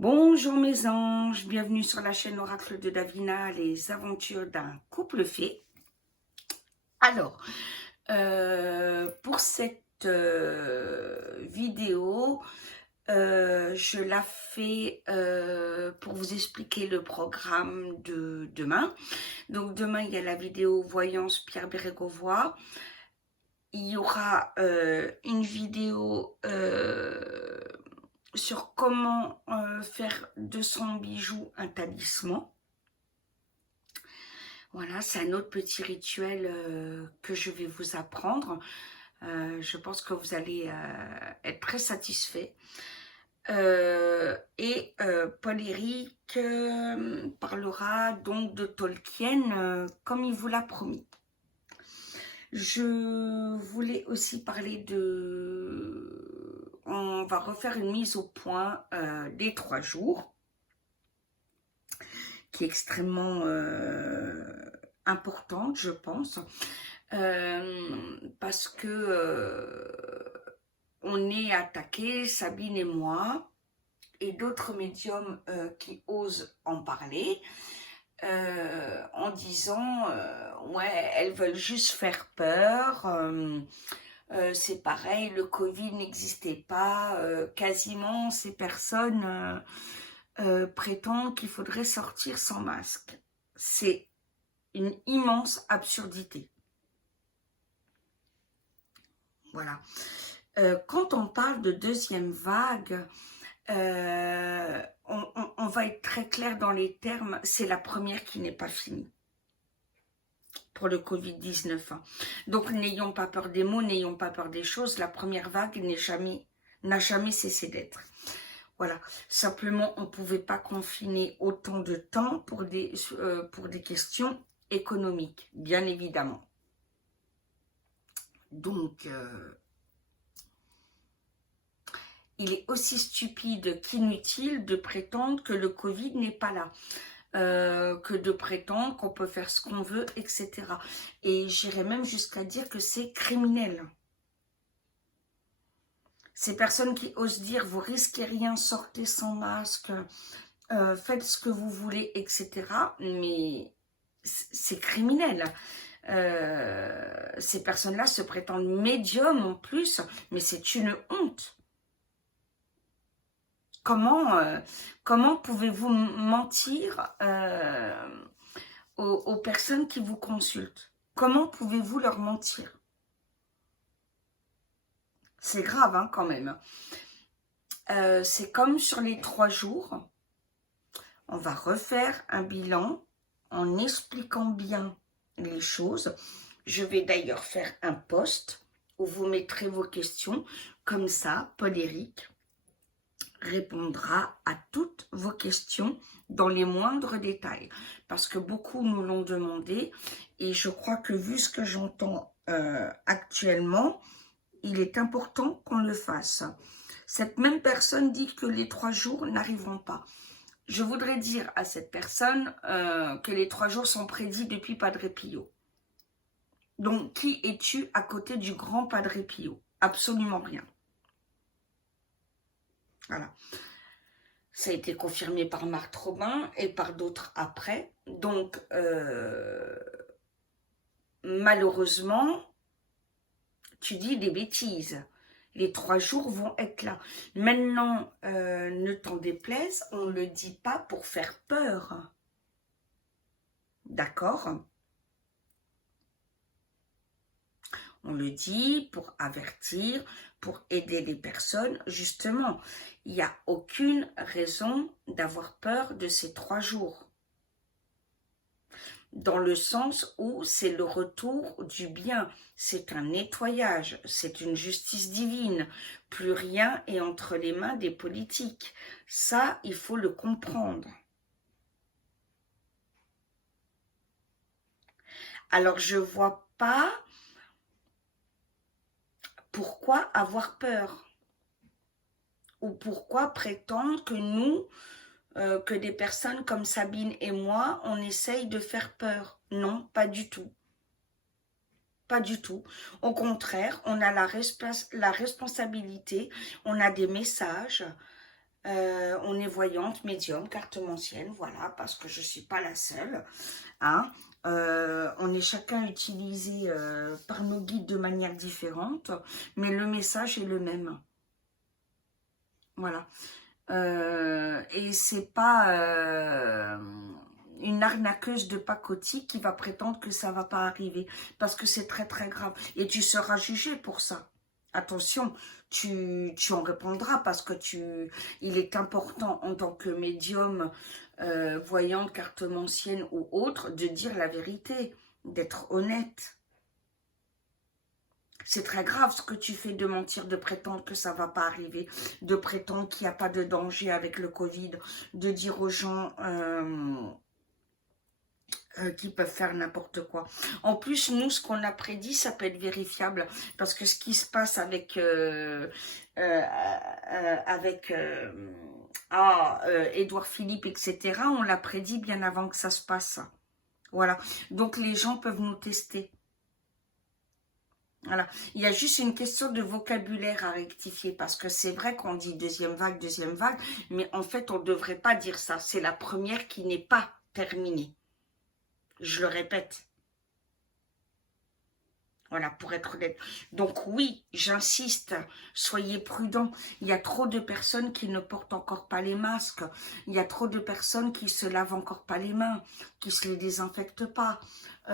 Bonjour mes anges, bienvenue sur la chaîne Oracle de Davina, les aventures d'un couple fée. Alors, pour cette vidéo, je la fais pour vous expliquer le programme de demain. Donc demain, il y a la vidéo Voyance Pierre Bérégovoy. Il y aura une vidéo sur comment faire de son bijou un talisman. Voilà, c'est un autre petit rituel que je vais vous apprendre. Je pense que vous allez être très satisfait. Paul-Éric parlera donc de Tolkien comme il vous l'a promis. Je voulais aussi parler de... On va refaire une mise au point des 3 jours, qui est extrêmement importante, je pense, parce que on est attaqué, Sabine et moi, et d'autres médiums qui osent en parler, en disant ouais, elles veulent juste faire peur, c'est pareil, le Covid n'existait pas, quasiment ces personnes prétendent qu'il faudrait sortir sans masque. C'est une immense absurdité. Voilà. Quand on parle de deuxième vague, on va être très clair dans les termes, c'est la première qui n'est pas finie pour le Covid-19. Donc n'ayons pas peur des mots, n'ayons pas peur des choses, la première vague n'a jamais cessé d'être. Voilà, simplement on ne pouvait pas confiner autant de temps pour des questions économiques, bien évidemment. Donc, il est aussi stupide qu'inutile de prétendre que le Covid n'est pas là, que de prétendre qu'on peut faire ce qu'on veut, etc. Et j'irais même jusqu'à dire que c'est criminel. Ces personnes qui osent dire « vous risquez rien, sortez sans masque, faites ce que vous voulez, etc. » Mais c'est criminel. Ces personnes-là se prétendent médiums en plus, mais c'est une honte. Comment pouvez-vous mentir aux personnes qui vous consultent? Comment pouvez-vous leur mentir? C'est grave hein, quand même. C'est comme sur les 3 jours. On va refaire un bilan en expliquant bien les choses. Je vais d'ailleurs faire un post où vous mettrez vos questions. Comme ça, Paul-Éric répondra à toutes vos questions dans les moindres détails. Parce que beaucoup nous l'ont demandé. Et je crois que vu ce que j'entends actuellement, il est important qu'on le fasse. Cette même personne dit que les 3 jours n'arriveront pas. Je voudrais dire à cette personne que les 3 jours sont prédits depuis Padre Pio. Donc, qui es-tu à côté du grand Padre Pio? Absolument rien. Voilà. Ça a été confirmé par Marc Robin et par d'autres après. Donc, malheureusement, tu dis des bêtises. Les 3 jours vont être là. Maintenant, ne t'en déplaise, on ne le dit pas pour faire peur. D'accord? On le dit pour avertir, pour aider les personnes. Justement, il n'y a aucune raison d'avoir peur de ces 3 jours. Dans le sens où c'est le retour du bien, c'est un nettoyage, c'est une justice divine. Plus rien est entre les mains des politiques. Ça, il faut le comprendre. Alors, je ne vois pas pourquoi avoir peur. Ou pourquoi prétendre que nous, que des personnes comme Sabine et moi, on essaye de faire peur. Non, pas du tout. Pas du tout. Au contraire, on a la responsabilité, on a des messages On est voyante, médium, cartomancienne, voilà, parce que je ne suis pas la seule. Hein. On est chacun utilisé par nos guides de manière différente, mais le message est le même. Voilà. Et c'est pas une arnaqueuse de pacotille qui va prétendre que ça va pas arriver, parce que c'est très très grave. Et tu seras jugé pour ça. Attention, tu en répondras parce que il est important en tant que médium, voyante, cartomancienne ou autre, de dire la vérité, d'être honnête. C'est très grave ce que tu fais de mentir, de prétendre que ça ne va pas arriver, de prétendre qu'il n'y a pas de danger avec le Covid, de dire aux gens qui peuvent faire n'importe quoi. En plus, nous, ce qu'on a prédit, ça peut être vérifiable, parce que ce qui se passe avec Édouard Philippe, etc., on l'a prédit bien avant que ça se passe. Voilà. Donc, les gens peuvent nous tester. Voilà. Il y a juste une question de vocabulaire à rectifier, parce que c'est vrai qu'on dit deuxième vague, mais en fait, on ne devrait pas dire ça. C'est la première qui n'est pas terminée. Je le répète. Voilà, pour être honnête. Donc oui, j'insiste, soyez prudents. Il y a trop de personnes qui ne portent encore pas les masques. Il y a trop de personnes qui se lavent encore pas les mains, qui ne se les désinfectent pas. Qui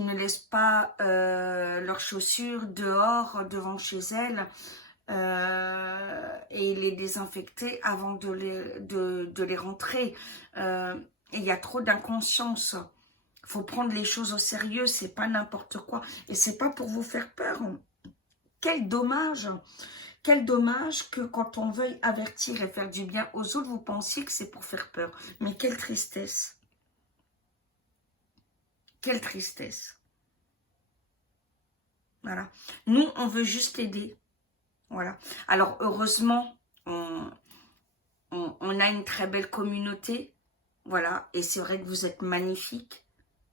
ne laissent pas leurs chaussures dehors, devant chez elles, et les désinfecter avant de les rentrer. Et il y a trop d'inconscience. Il faut prendre les choses au sérieux, c'est pas n'importe quoi. Et c'est pas pour vous faire peur. Quel dommage! Quel dommage que quand on veuille avertir et faire du bien aux autres, vous pensiez que c'est pour faire peur. Mais quelle tristesse! Quelle tristesse! Voilà. Nous, on veut juste aider. Voilà. Alors, heureusement, on a une très belle communauté. Voilà. Et c'est vrai que vous êtes magnifiques.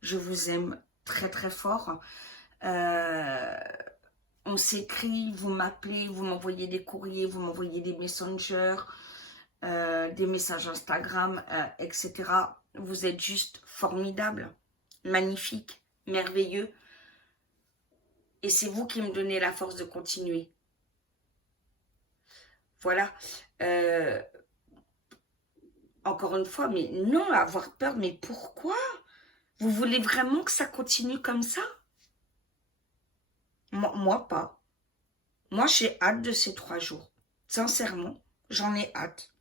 Je vous aime très, très fort. On s'écrit, vous m'appelez, vous m'envoyez des courriers, vous m'envoyez des messengers, des messages Instagram, etc. Vous êtes juste formidables, magnifiques, merveilleux. Et c'est vous qui me donnez la force de continuer. Voilà. Encore une fois, mais non, avoir peur, mais pourquoi? Vous voulez vraiment que ça continue comme ça? Moi pas. Moi, j'ai hâte de ces 3 jours. Sincèrement, j'en ai hâte.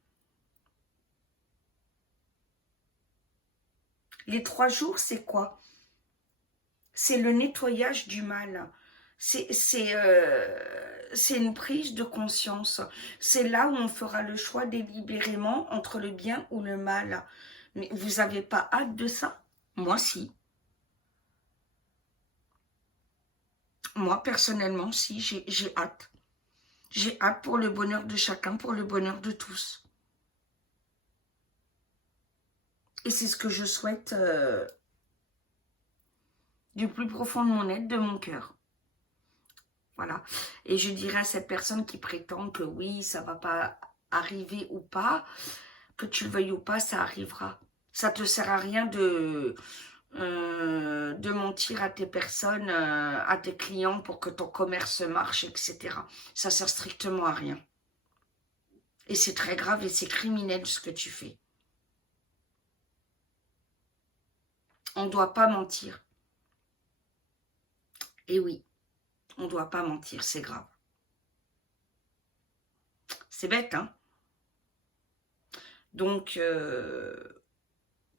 Les 3 jours, c'est quoi? C'est le nettoyage du mal. C'est une prise de conscience. C'est là où on fera le choix délibérément entre le bien ou le mal. Mais vous n'avez pas hâte de ça? Moi, si. Moi, personnellement, si, j'ai hâte. J'ai hâte pour le bonheur de chacun, pour le bonheur de tous. Et c'est ce que je souhaite du plus profond de mon être, de mon cœur. Voilà. Et je dirais à cette personne qui prétend que oui, ça ne va pas arriver ou pas, que tu le veuilles ou pas, ça arrivera. Ça ne te sert à rien de mentir à tes personnes, à tes clients pour que ton commerce marche, etc. Ça ne sert strictement à rien. Et c'est très grave et c'est criminel ce que tu fais. On ne doit pas mentir. Et oui, on ne doit pas mentir, c'est grave. C'est bête, hein? Donc,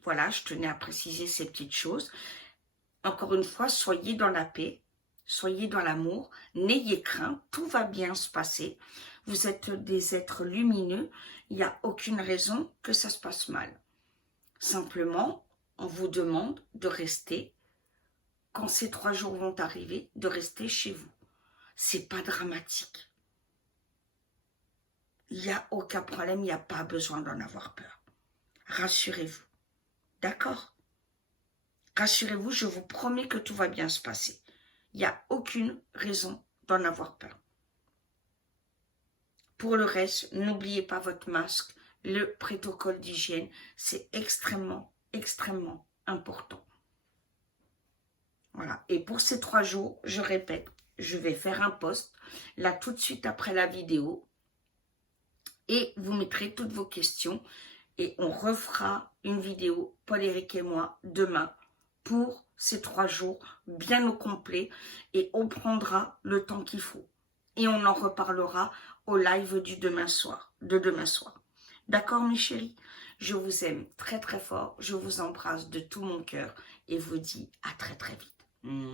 voilà, je tenais à préciser ces petites choses. Encore une fois, soyez dans la paix, soyez dans l'amour, n'ayez crainte, tout va bien se passer. Vous êtes des êtres lumineux, il n'y a aucune raison que ça se passe mal. Simplement, on vous demande de rester, quand ces 3 jours vont arriver, de rester chez vous. C'est pas dramatique. Il n'y a aucun problème, il n'y a pas besoin d'en avoir peur. Rassurez-vous. D'accord? Rassurez-vous, je vous promets que tout va bien se passer. Il n'y a aucune raison d'en avoir peur. Pour le reste, n'oubliez pas votre masque, le protocole d'hygiène, c'est extrêmement, extrêmement important. Voilà. Et pour ces 3 jours, je répète, je vais faire un post, là tout de suite après la vidéo, et vous mettrez toutes vos questions, et on refera une vidéo, Paul-Éric et moi, demain, pour ces 3 jours, bien au complet, et on prendra le temps qu'il faut. Et on en reparlera au live de demain soir. D'accord, mes chéris? Je vous aime très très fort, je vous embrasse de tout mon cœur, et vous dis à très très vite. Mouah.